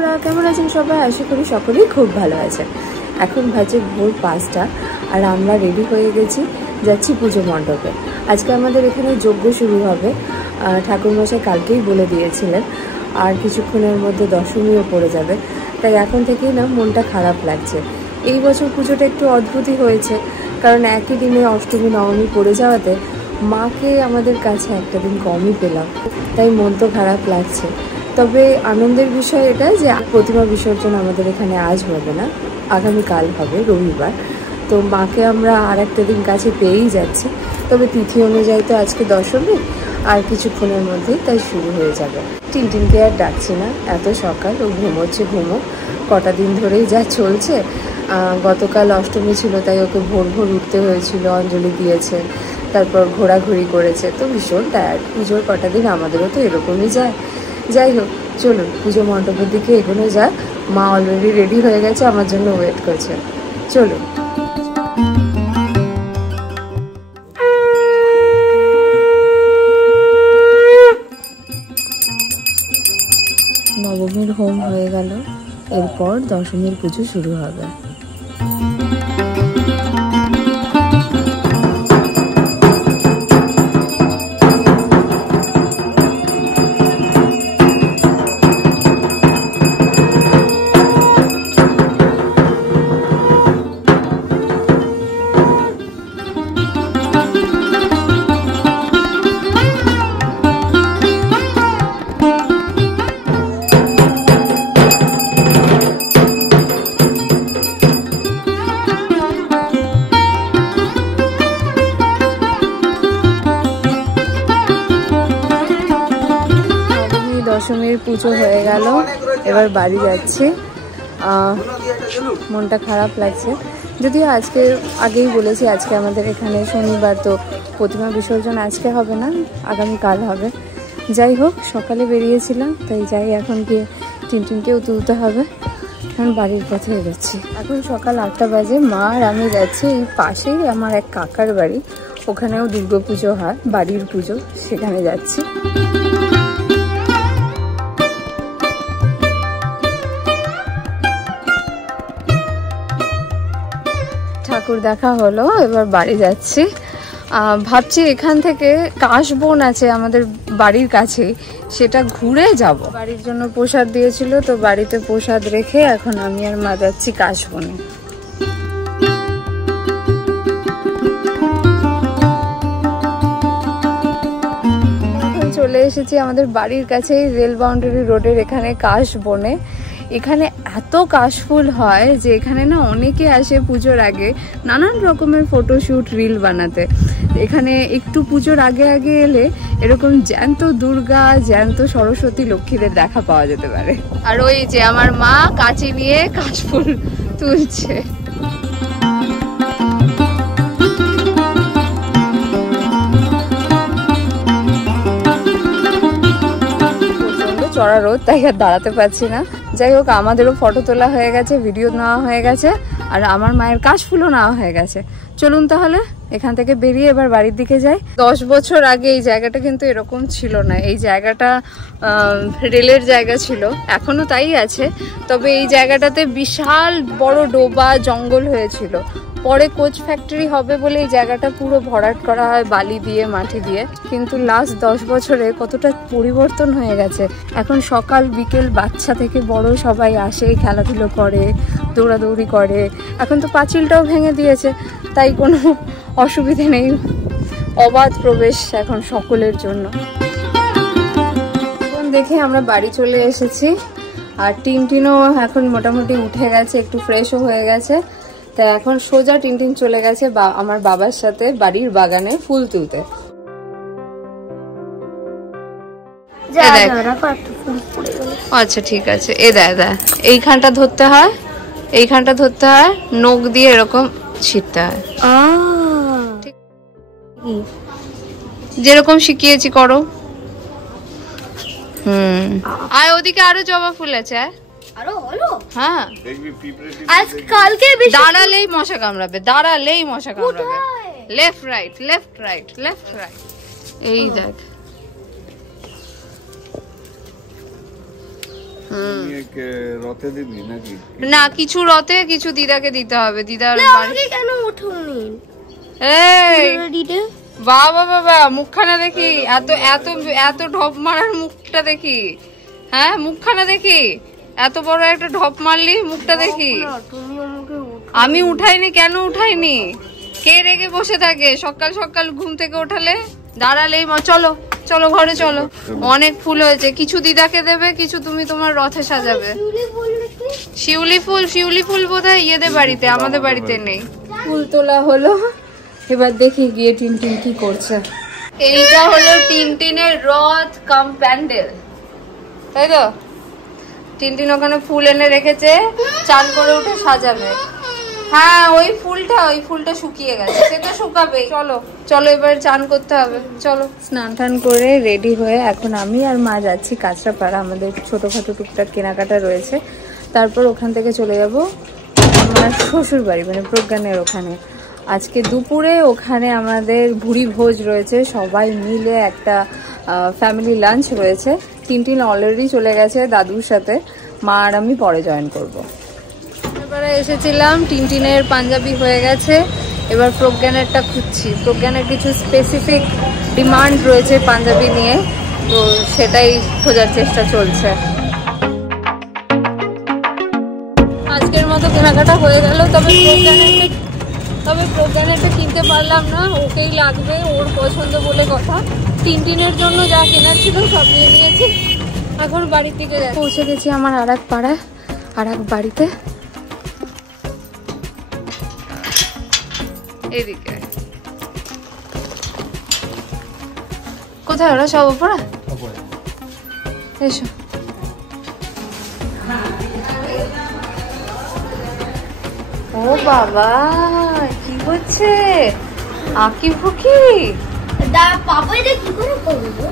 বন্ধুরা, কেমন আছেন সবাই? আশা করি সকলেই খুব ভালো আছেন। এখন বাজে ভোর 5টা আর আমরা রেডি হয়ে গেছি, যাচ্ছি পুজো মণ্ডপে। আজকে আমাদের এখানে যজ্ঞ শুরু হবে, ঠাকুরমশাই কালকেই বলে দিয়েছিলেন, আর কিছুক্ষণের মধ্যে দশমীও পড়ে যাবে। তাই এখন থেকেই না মনটা খারাপ লাগছে। এই বছর পুজোটা একটু অদ্ভুতই হয়েছে, কারণ একই দিনে অষ্টমী নবমী পড়ে যাওয়াতে মাকে আমাদের কাছে একটা দিন কমই পেলাম, তাই মন তো খারাপ লাগছে। তবে আনন্দের বিষয় এটা যে প্রতিমা বিসর্জন আমাদের এখানে আজ হবে না, আগামীকাল হবে রবিবার। তো মাকে আমরা আর একটা দিন কাছে পেয়েই যাচ্ছি। তবে তিথি অনুযায়ী তো আজকে দশমী, আর কিছুক্ষণের মধ্যেই তাই শুরু হয়ে যাবে। টিনটিনকে আর ডাকছি না, এত সকাল, ও ঘুমোচ্ছে, কটা দিন ধরেই যা চলছে। গতকাল অষ্টমী ছিল, তাই ওকে ভোর ভোর উঠতে হয়েছিল, অঞ্জলি দিয়েছে, তারপর ঘোরাঘুরি করেছে, তো ভীষণ টায়ার্ড। পুজোর কটা দিন আমাদেরও তো এরকমই যায়। যাই হোক, চলুন পুজো মণ্ডপের দিকে এগোনো যাক। মা অলরেডি রেডি হয়ে গেছে, আমার জন্য ওয়েট করছে। চলুন। নবমীর হোম হয়ে গেল, এরপর দশমীর পুজো শুরু হবে। দশমীর পুজো হয়ে গেল, এবার বাড়ি যাচ্ছি। মনটা খারাপ লাগছে, যদিও আজকে আগেই বলেছি আজকে আমাদের এখানে শনিবার, তো প্রতিমা বিসর্জন আজকে হবে না, আগামীকাল হবে। যাই হোক, সকালে বেরিয়েছিলাম, তাই যাই এখন গিয়ে টিনটিনকেও তুলতে হবে। এখন বাড়ির পথে এগোচ্ছি। এখন সকাল 8টা বাজে। মা আর আমি যাচ্ছি এই পাশেই আমার এক কাকার বাড়ি, ওখানেও দুর্গাপুজো হয়, বাড়ির পুজো, সেখানে যাচ্ছি। ঠাকুর দেখা হলো, এবার বাড়ি যাচ্ছি। ভাবছি এখান থেকে কাশবন আছে আমাদের বাড়ির কাছে, সেটা ঘুরে যাব। বাড়ির জন্য প্রসাদ দিয়েছিল, তো বাড়িতে প্রসাদ রেখে এখন আমি আর মা যাচ্ছি কাশবনে। এখন চলে এসেছি আমাদের বাড়ির কাছেই, রেল বাউন্ডারি রোডের এখানে কাশবনে। এখানে এত কাশফুল হয় যে এখানে না অনেকে আসে পুজোর আগে নানান রকমের ফটোশ্যুট, রিল বানাতে। এখানে একটু পুজোর আগে আগে এলে এরকম জ্যান্ত দুর্গা, জ্যান্ত সরস্বতী, লক্ষ্মীদের দেখা পাওয়া যেতে পারে। আর ওই যে আমার মা কাঁচি নিয়ে কাশফুল তুলছে। চড়া রোদ, তাই আর দাঁড়াতে পারছি না। যাই হোক, আমাদেরও ফটো তোলা হয়ে গেছে, ভিডিও নেওয়া হয়ে গেছে, আর আমার মায়ের কাশফুলও নেওয়া হয়ে গেছে। চলুন তাহলে এখান থেকে বেরিয়ে এবার বাড়ির দিকে যাই। 10 বছর আগে এই জায়গাটা কিন্তু এরকম ছিল না। এই জায়গাটা রেলের জায়গা ছিল, এখনো তাই আছে। তবে এই জায়গাটাতে বিশাল বড় ডোবা জঙ্গল হয়েছিল। পরে কোচ ফ্যাক্টরি হবে বলে এই জায়গাটা পুরো ভরাট করা হয় বালি দিয়ে, মাটি দিয়ে। কিন্তু লাস্ট 10 বছরে কতটা পরিবর্তন হয়ে গেছে। এখন সকাল বিকেল বাচ্চা থেকে বড় সবাই আসে, খেলাধুলো করে, দৌড়াদৌড়ি করে। এখন তো পাঁচিলটাও ভেঙে দিয়েছে, তাই কোনো অসুবিধে নেই, অবাধ প্রবেশ এখন সকলের জন্য। এখন দেখে আমরা বাড়ি চলে এসেছি, আর টিনটিনও এখন মোটামুটি উঠে গেছে, একটু ফ্রেশও হয়ে গেছে। তাই এখন সোজা টিনটিন চলে গেছে আমার বাবার সাথে বাড়ির বাগানে ফুল তুলতে। আচ্ছা ঠিক আছে, এইখানটা ধরতে হয়, এইখানটা ধরতে হয়, নখ দিয়ে এরকম ছিটতে হয়, যেরকম শিখিয়েছি করো। আর ওদিকে আরো জবা ফুল আছে। হ্যাঁ, দাঁড়ালেই মশা কামড়াবে, left right, left right, left right. এই দেখ, রথে দিবি নাকি? না, কিছু রথে কিছু দিদাকে দিতে হবে। দিদার বাড়ি কেন উঠোনি? এই বাবা বাবা, মুখখানা দেখি, এত এত এত ঢপ মারার মুখটা দেখি। হ্যাঁ, মুখখানা দেখি, এত বড় একটা ঢপ মারলি, মুখটা দেখি। আমি উঠাইনি, কেন উঠাইনি? কে রেগে বসে থাকে সকাল সকাল ঘুম থেকে ওঠালে? দাঁড়ালেই চলো চলো ঘরে চলো। অনেক ফুল হয়েছে, কিছু দিদাকে দেবে, কিছু তুমি তোমার রথে সাজাবে। শিউলি ফুল, শিউলি ফুল বোধহয় ইয়েদের বাড়িতে, আমাদের বাড়িতে নেই। ফুল তোলা হলো, এবার দেখি গিয়ে টিনটিন কি করছে। এইটা হলো টিনটিনের রথ কাম প্যান্ডেল, তাই তো? টিনটিন ওখানে ফুল এনে রেখেছে, চান করে উঠে সাজাবে। হ্যাঁ, ওই ফুলটা শুকিয়ে গেছে, সেটা শুকাবে। চলো চলো, এবার চান করতে হবে, চলো। স্নান টান করে রেডি হয়ে এখন আমি আর মা যাচ্ছি কাঁচরাপাড়া, আমাদের ছোটখাটো টুকটাক কেনাকাটা রয়েছে। তারপর ওখান থেকে চলে যাব আমার শ্বশুর বাড়ি, মানে প্রজ্ঞানের ওখানে। আজকে দুপুরে ওখানে আমাদের ভুড়ি ভোজ রয়েছে, সবাই মিলে একটা ফ্যামিলি লাঞ্চ রয়েছে। টিনটিন অলরেডি চলে গেছে দাদুর সাথে, মা আর আমি পরে জয়েন করব। এবারে এসেছিলাম, টিনটিনের পাঞ্জাবি হয়ে গেছে, এবার প্রজ্ঞানেরটা খুঁজছি। প্রজ্ঞানের কিছু স্পেসিফিক ডিমান্ড রয়েছে পাঞ্জাবি নিয়ে, তো সেটাই খোঁজার চেষ্টা চলছে। আজকের মতো কেনাকাটা হয়ে গেল, তবে প্রজ্ঞানেরটা কিনতে পারলাম না, ওকেই লাগবে, ওর পছন্দ বলে কথা। টিনটিনের জন্য যা কেনার ছিল সব নিয়ে নিয়েছি, এখন বাড়ির দিকে পৌঁছে গেছি আমার আর এক পাড়ায়, আর এক বাড়িতে। এদিকে কোথায় ওরা সব ওপরে? এসো। ও বাবা, কি হচ্ছে? আঁকি ফুকি পাপা এটা কি করে করবো?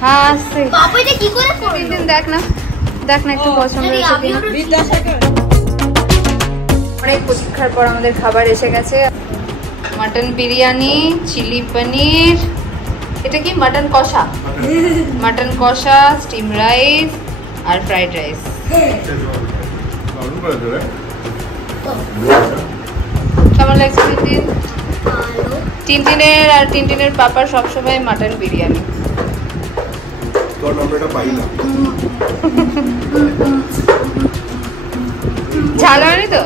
হ্যাঁ, আসছে। পাপা এটা কি করে করবো? দিন দেখ না একটু পছন্দ হয়েছে কিনা। অনেক প্রতীক্ষার পর আমাদের খাবার এসে গেছে। মাটন বিরিয়ানি, চিলি পনির, এটা কি মাটন কষা, মাটন কষা, স্টিম রাইস আর ফ্রাইড রাইস। কেমন লাগছে টিনটিন? টিনটিনের আর টিনটিনের পাপার সবসময় মাটন বিরিয়ানি। ঝাল হয়নি তো?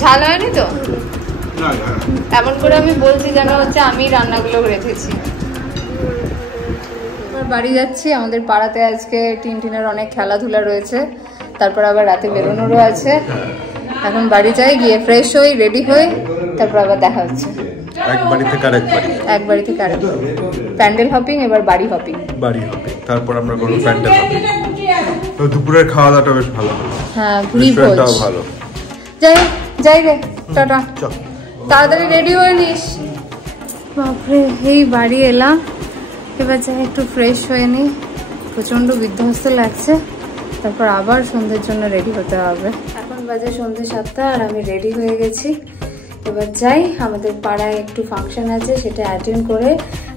ঝাল হয়নি তো? এমন করে আমি বলছি যেন হচ্ছে আমি রান্নাগুলো রেখেছি। বাড়ি যাচ্ছি, আমাদের পাড়াতে আজকে টিনটিনের অনেক খেলাধুলা রয়েছে, তারপর আবার রাতে বেরোনোরও আছে। এখন বাড়ি যাই, গিয়ে ফ্রেশ হই, রেডি হই, তারপর আবার দেখা হচ্ছে। এক বাড়ি থেকে আরেক প্যান্ডেল হপিং, এবার বাড়ি হপিং। তারপর আমরা করবো প্যান্ডেল হপিং। তো দুপুরের খাওয়া দাওয়াটা বেশ ভালো। হ্যাঁ, ভুড়ি ভোজ ভালো। যাই রে, টাটা। তাড়াতাড়ি রেডি হয়ে নিস। বাপরে, এই বাড়ি এলাম, এবার যাই একটু ফ্রেশ হয়ে নিই, প্রচন্ড বিধ্বস্ত লাগছে। তারপর আবার সন্ধ্যের জন্য রেডি হতে হবে। এখন বাজে সন্ধ্যে 7টা আর আমি রেডি হয়ে গেছি। এবার যাই, আমাদের পাড়ায় একটু ফাংশন আছে, সেটা অ্যাটেন্ড করে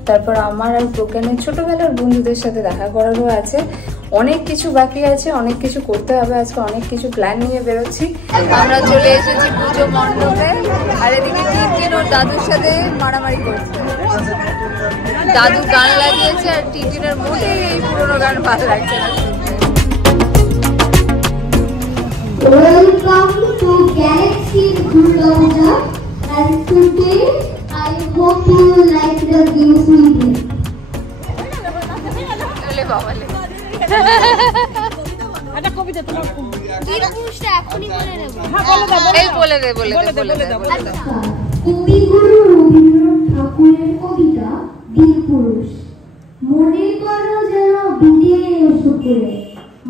তারপর আমার আর প্রজ্ঞানের ছোটবেলার বন্ধুদের সাথে দেখা করারও আছে। অনেক কিছু বাকি আছে, অনেক কিছু করতে হবে, আজকে অনেক কিছু প্ল্যান নিয়ে বেরোচ্ছি। আমরা চলে এসেছি পুজো মণ্ডপে, আর এদিকে টিনটিন ওর দাদুর সাথে মারামারি করছে। দাদু গান লাগিয়েছে আর টিনটিনের মোটেই এই পুরোনো গান ভালো লাগছে না শুনতে। Welcome to Galaxy Gurgaon, and today I hope you like the games we play. একটা কবিতা তোমার তিন পুরুষটা এখনই বলে নেব। এই বলে দে। কবিগুরু রবীন্দ্রনাথ ঠাকুরের কবিতা বীর পুরুষ। মনে করো যেন বিদেয় সুপুরে,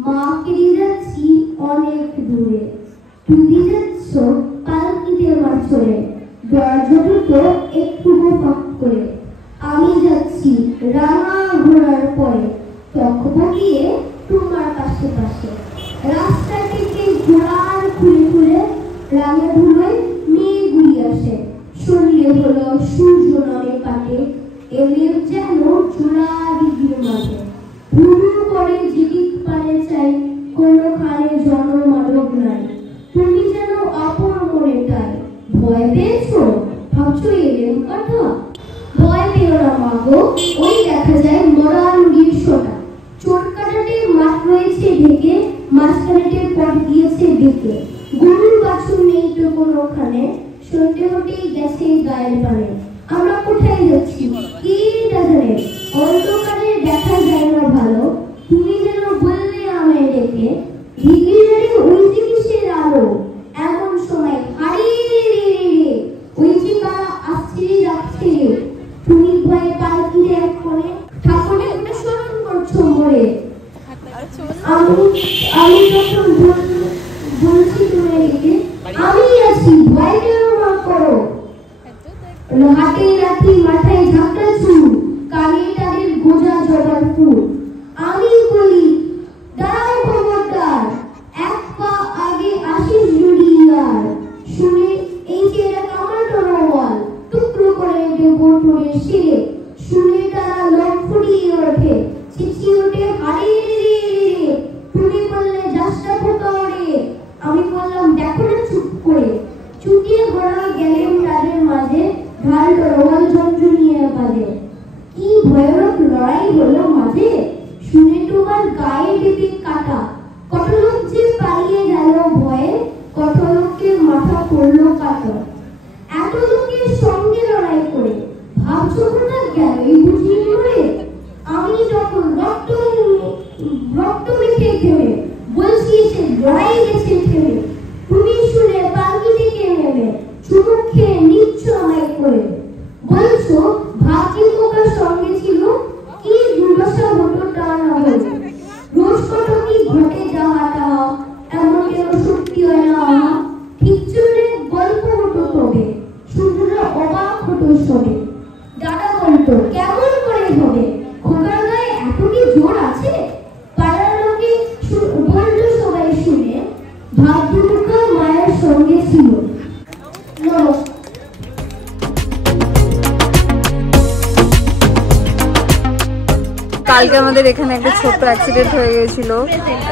মাকে যাচ্ছি অনেক দূরে, তুমি যাচ্ছ পালকিতে বছরে, দরজা দুটো একটু ফাঁক করে, আমি যাচ্ছি রাঙা ঘোড়ার পরে, তখবকিয়ে তোমার পাশে পাশে, রাস্তা থেকে ঘোড়ার খুলে রাঙা ধুলোয় মেয়ে গুলি আসে, শরীরে হলো সূর্য নামে কাটে, এলেও যেন চূড়া দিদির মাঝে, ভুরু করে পানে চাই কোনোখানে জনমানব নাই, তুমি যেন আপন মনেটাই। ভয় পেয়েছো? ভাবছো এলেম কথা? ভয় পেও না মাগো, ওই দেখা যায় মরার দৃশ্যটা। চোর কাটাতে মাঠ রয়েছে ঢেকে, মাঝখানেতে পথ গিয়েছে ডেকে। গরুর বাছুর নেই তো কোনোখানে, সন্ধ্যে হতেই গেছে গায়ের পানে। আমরা কোথায় যাচ্ছি কে জানে, অন্ধকারে দেখা যায় না ভালো, তুমি যেন বললে আমায় ডেকে। ভিগিরারে ওই যে কিসের আলো, এমন সময় হারিয়ে রে ওই যে কারা আসছে যাচ্ছে, তুমি ভয়ে পালকিতে এক কোণে ঠাকুরের একটা স্মরণ করছো মোরে। আমি যখন বলছি তুমি ডেকে, আমি আছি ভয় কেন না করো। হাতে লাঠি মাথায় ঝাঁকড়া চুল, কানে তাদের গোজা জবার ফুল। আমি বলি দাঁড়াও খবরদার, এক পা আগে আসিস জুড়িয়ার। শুনে এই ছেলেটা কামার টরওয়াল, টুকরো করে দেবো টোরে শিরে। শুনে তারা লোক ফুটিয়ে ওঠে, চিচিয়ে ওঠে হারিয়ে রে। তুমি বললে যাসটা ফোকাওরে, আমি বললাম দেখো না চুপ করে। চুটিয়ে ঘোড়া গেলেন তাদের মাঝে, ঢাল টরওয়াল ঝঞ্ঝনিয়ে বাজে। কি ভয়ানক লড়াই হলো মাঝে, শুনে তোমার গায়ে দেবে কাটা। কত লোক যে পালিয়ে গেল ভয়ে, কত লোককে মাথা পড়লো কাটা। এত লোকের সঙ্গে লড়াই করে ভাবছো না গেলই বুঝি মরে। আমি যখন রক্ত মেখে থেমে বলছি সে লড়াই গেছে থেমে, তুমি শুনে পালকি থেকে নেমে চুমুক খেয়ে নিচ্ছ আমায় করে। বলছো ভাগ্যে পোকার সঙ্গে ছিল, কি দুর্দশা হতো তা না হলো। রোজ কত কি ঘটে যাওয়াটা, এমন কেন সত্যি হয় না। ঠিক চলে গল্প হতো তবে, শুধুরা অবাক হতো শোনে। দাদা বলতো কেমন করে হবে, খোকার গায়ে এত কি জোর আছে। পাড়ার লোকে বললো সবাই শুনে, ভাগ্যপোকা মায়ের সঙ্গে ছিল। কালকে আমাদের এখানে একটা ছোট্ট অ্যাক্সিডেন্ট হয়ে গিয়েছিল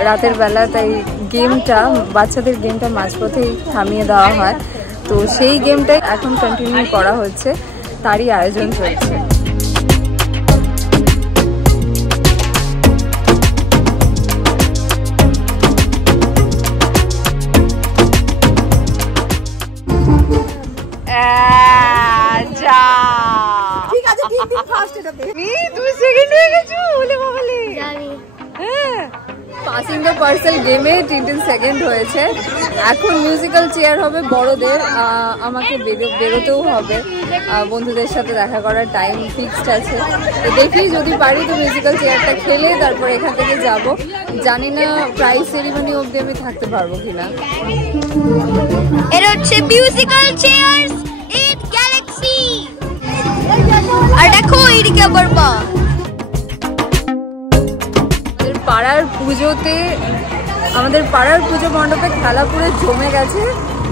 রাতের বেলা, তাই গেমটা বাচ্চাদের গেমটা মাঝপথেই থামিয়ে দেওয়া হয়। তো সেই গেমটাই এখন কন্টিনিউ করা হচ্ছে, তারই আয়োজন চলছে। পাসিং দ্য পার্সেল গেমে টিনটিন সেকেন্ড হয়েছে। এখন মিউজিক্যাল চেয়ার হবে বড়দের, আমাকে বেরোতেও হবে, বন্ধুদের সাথে দেখা করার টাইম ফিক্সড আছে। তো দেখি যদি পারি তো মিউজিক্যাল চেয়ারটা খেলে তারপর এখান থেকে যাব। জানি না প্রাইজ সেরিমনি অবধি আমি থাকতে পারবো কিনা। এটা হচ্ছে মিউজিক্যাল চেয়ারস ইন গ্যালাক্সি। আর দেখো এইদিকে আবার মা পাড়ার পুজোতে, আমাদের পাড়ার পুজো মণ্ডপে খেলা পুরো জমে গেছে।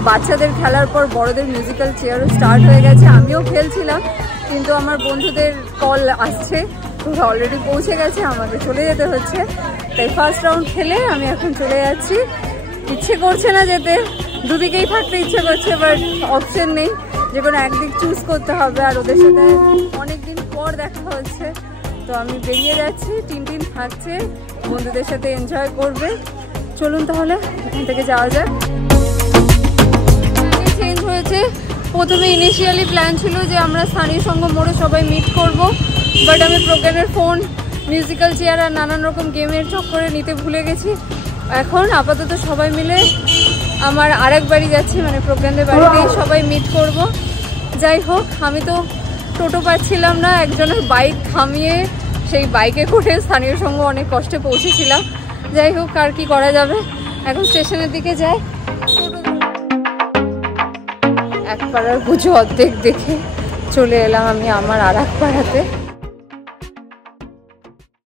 বাচ্চাদের খেলার পর বড়দের মিউজিক্যাল চেয়ারও স্টার্ট হয়ে গেছে। আমিও খেলছিলাম, কিন্তু আমার বন্ধুদের কল আসছে, অলরেডি পৌঁছে গেছে, আমাকে চলে যেতে হচ্ছে। তাই ফার্স্ট রাউন্ড খেলে আমি এখন চলে যাচ্ছি। ইচ্ছে করছে না যেতে, দুদিকেই থাকতে ইচ্ছে করছে, বাট অপশন নেই, যে কোনো একদিক চুজ করতে হবে। আর ওদের সাথে অনেকদিন পর দেখা হচ্ছে, তো আমি বেরিয়ে যাচ্ছি। টিনটিন থাকছে, বন্ধুদের সাথে এনজয় করবে। চলুন তাহলে এখান থেকে যাওয়া যায়। চেঞ্জ হয়েছে। প্রথমে ইনিশিয়ালি প্ল্যান ছিল যে আমরা স্থানীয় সঙ্গম মোড়ে সবাই মিট করব, বাট আমি প্রোগ্রামের ফোন, মিউজিক্যাল চেয়ার আর নানান রকম গেমের চক্করে নিতে ভুলে গেছি। এখন আপাতত সবাই মিলে আমার আরেক বাড়ি যাচ্ছি, মানে প্রোগ্রামের বাড়িতেই সবাই মিট করব। যাই হোক, আমি তো টোটো পাচ্ছিলাম না, একজনের বাইক থামিয়ে সেই বাইকে করে স্থানীয় সঙ্গ অনেক কষ্টে পৌঁছেছিলাম। যাই হোক, আর কি করা যাবে, এখন স্টেশনের দিকে যাই। এক পাড়ার পুজো অর্ধেক দেখে চলে এলাম আমি আমার আর এক পাড়াতে।